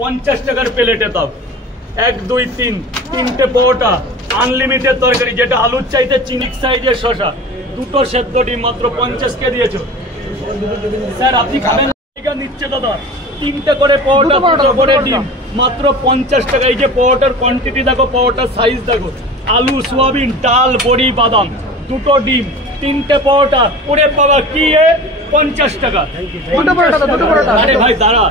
50 টাকার প্লেটে দাও। 1 2 3 তিনটে পরোটা, আনলিমিটেড তরকারি, যেটা আলুর চাইতে চিনিক সাইজের শসা, দুটো সেদ্ধ ডিম, মাত্র 50 কে দিয়েছো স্যার। আপনি খাবেন নিচ্ছে দাদা, তিনটে করে পরোটা, দুটো করে ডিম, মাত্র 50 টাকা। এই যে পরোটার কোয়ান্টিটি দেখো, পরোটার সাইজ দেখো, আলু, সোয়াবিন, ডাল, বড়ি, বাদাম, দুটো ডিম, তিনটে পরোটা। ওরে বাবা কি 50 টাকা। আরে ভাই দাঁড়া,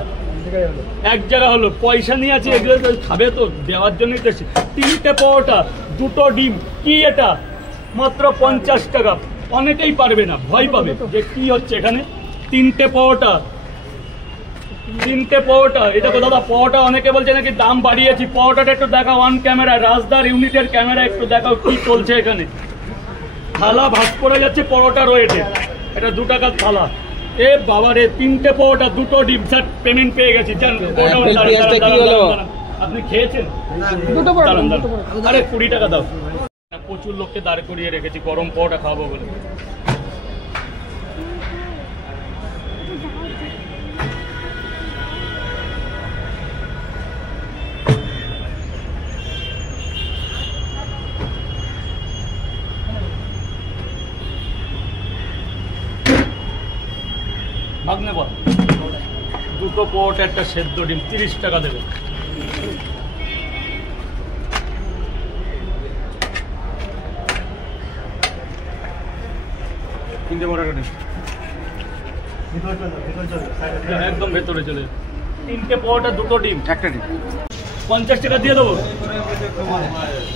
এক জায়গা হলো, পয়সা নিয়ে আছে, এগুলো খাবে তো, দেওয়ার জন্যই তো। তিনটে পরোটা, দুটো ডিম, কি এটা? মাত্র 50 টাকা। অনেকেই পারবে না, ভয় পাবে যে কি হচ্ছে এখানে। তিনটে পরোটা, এটা তো দাদা পরোটা অনেকে বলছে নাকি দাম বাড়িয়েছি। পরোটাটা একটু দেখাও অন ক্যামেরা, রাজদার ইউনিটের ক্যামেরা একটু দেখাও কি চলছে এখানে। থালা ভাগ করে যাচ্ছে পরোটা রয়েছে, এটা 2 টাকার থালা। এ বাবা রে, তিনটে পরোটা, দুটো ডিম, স্যার পেমেন্ট পেয়ে গেছি। আপনি খেয়েছেন? আরে 20 টাকা দাও। প্রচুর লোককে দাঁড় করিয়ে রেখেছি গরম পরোটা খাবো বলে। ভাগ্নে বল, দুটো পরোটা, একটা সেদ্ধ ডিম, 30 টাকা দেবে। একদম ভেতরে চলে। তিনটে পরোটা, দুটো ডিম, একটা ডিম, 50 টাকা দিয়ে দেবো।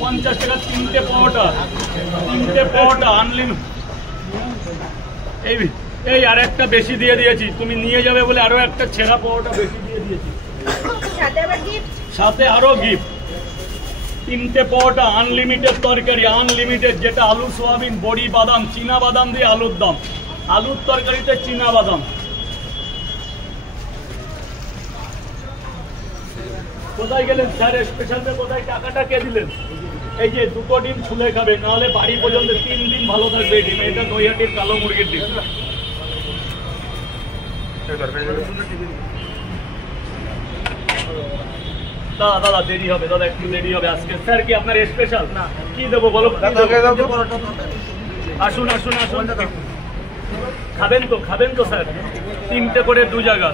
50 টাকা তিনটে পরোটা, আনলিমিটেড। এই আর একটা বেশি দিয়ে দিয়েছি, তুমি নিয়ে যাবে বলে আরো একটা ছেঁড়া পরোটা বেশি দিয়ে দিয়েছি, সাথে আরো গিফট। তিনটে পরোটা, আনলিমিটেড তরকারি, আনলিমিটেড, যেটা আলু, সোয়াবিন, বড়ি, বাদাম, চীনা বাদাম দিয়ে আলুর দম, আলুর তরকারিতে চীনা বাদাম। কোথায় গেলেন স্যার? স্পেশালটা কোথায়? টাকাটা কে দিলেন? এই যে দুটো ডিম ছুলে খাবে, নাহলে বাড়ি পর্যন্ত 3 দিন ভালো থাকবে ডিম। এটা নৈহাটির কালো মুরগির ডিম। দাদা দেরি হবে, দাদা একটু দেরি হবে আজকে। স্যার কি আপনার স্পেশাল? না, কি দেবো বলো? আসুন আসুন আসুন, খাবেন তো স্যার? তিনটে করে 2 জায়গা।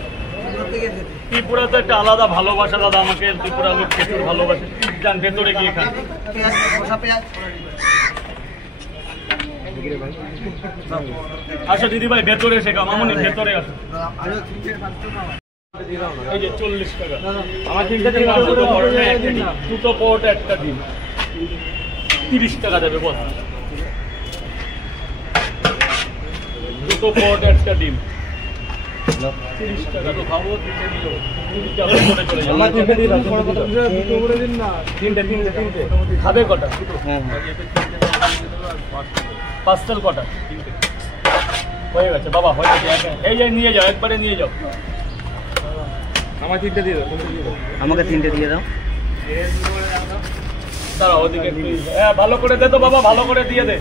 ত্রিপুরা তো একটা আলাদা ভালোবাসা দাদা, আমাকে ত্রিপুরা লোক প্রচুর ভালোবাসে। যান ভেতরে গিয়ে খান। আসো দিদি ভাই, ভেতরে শেখা। মামনি ভেতরে আসো। এই যে 40 টাকা। আমার দুটো পরোটা, একটা ডিম, 30 টাকা দেবে বল। দুটো পরোটা, একটা ডিম, 30 টাকা। তো খাবো, খাবে কটা? পার্সেল কটা? হয়ে গেছে বাবা, হয়ে গেছে। এই যে নিয়ে যাও, একবারে নিয়ে যাও। আমাকে 3টে দিয়ে দাও। আমাকে 3টে দিয়ে দাও। দাঁড়াও ওদিকে, হ্যাঁ ভালো করে দে তো বাবা, ভালো করে দিয়ে দে,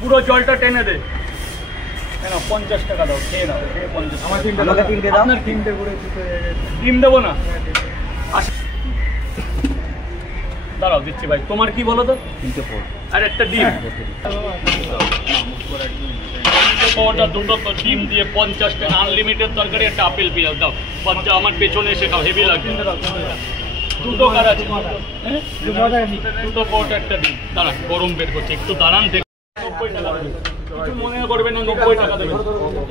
পুরো জলটা টেনে দে। 50 টাকা দাও, খেয়ে নাও। আমার 3টে দাও। আপনার 3টে করে ডিম দেবো না? দাঁড়াও দিচ্ছি ভাই। তোমার কি বলো তো? 3টে পরোটা আর একটা ডিম। দুটো ডিম দিয়ে 50 টাকা, আনলিমিটেড তরকারি, একটা আপেল পেঁয়াজ দাও। বাচ্চা আমার পেছনে এসে খাও, হেভি লাগবে। দুটো কার আছে? দুটো পরোটা, একটা ডিম। দাঁড়ান, গরম বের করছে, একটু দাঁড়ান। 90 টাকা কিছু মনে করবেন না, 90 টাকা দেবেন।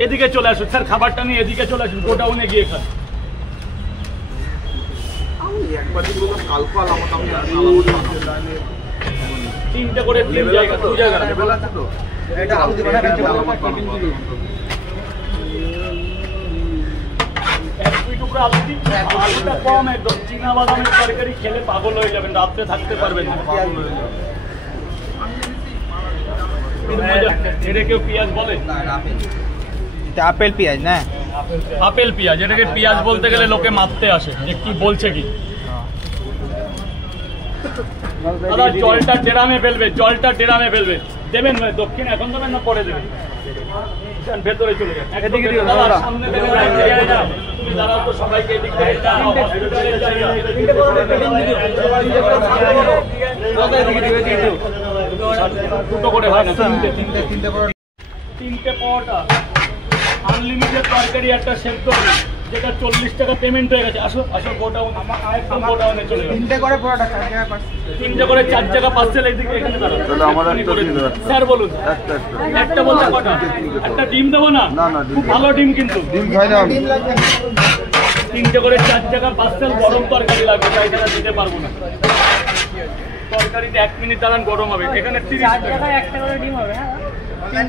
এদিকে চলে আসুন স্যার, খাবারটা নিয়ে এদিকে চলে আসুন, গোডাউনে গিয়ে খান। তিনটে করে 3 জায়গা, 2 জায়গা। আলুটা কম একদম। চীনা বাদামের তরকারি খেলে পাগল হয়ে যাবেন, রাত্রে থাকতে পারবেন না। এটা কেউ পেঁয়াজ বলে? আপেল পেঁয়াজ না, আপেল পেঁয়াজ। এটাকে পেঁয়াজ বলতে গেলে লোকে মারতে আসে যে কি বলছে কি। দাদা জলটা ড্রামে ফেলবে, জলটা ড্রামে ফেলবে। দেবেন দক্ষিণ এখন দেবেন না পরে দেবেন? যান, ভেতরে চলে যান। একদম এদিকে দিও, দাদা, দাদা। সামনে থেকে তুমি দাঁড়াও তো, সবাইকে এদিক থেকে দাঁড়াও, হসপিটালের জায়গা। দুটো করে হয় না, তিনটে পরোটা, আনলিমিটেড তরকারি, একটা সেদ্ধ ডিম, যেটা 40 টাকা পেমেন্ট হয়ে গেছে। আসো আসো, গোডাউন একদম গোডাউনে চলে যাও। 3টে করে পরোটা 3টে করে 4 টাকা পার্সেল এইদিকে এখানে দাঁড়াও। তাহলে আমার একটা দিন দাও। স্যার বলুন। একটা একটা বলতে কটা? একটা ডিম দেবো না? না, না, ডিম খুব ভালো ডিম কিন্তু। ডিম খাই না আমি। 3টে করে 4 টাকা পার্সেল, গরম তরকারি লাগবে, তাই এখানে দিতে পারবো না। তরকারিতে 1 মিনিট দাঁড়ান, গরম হবে। এখানে 30 টাকা।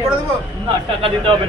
করে দেবো। না, টাকা দিতে হবে না।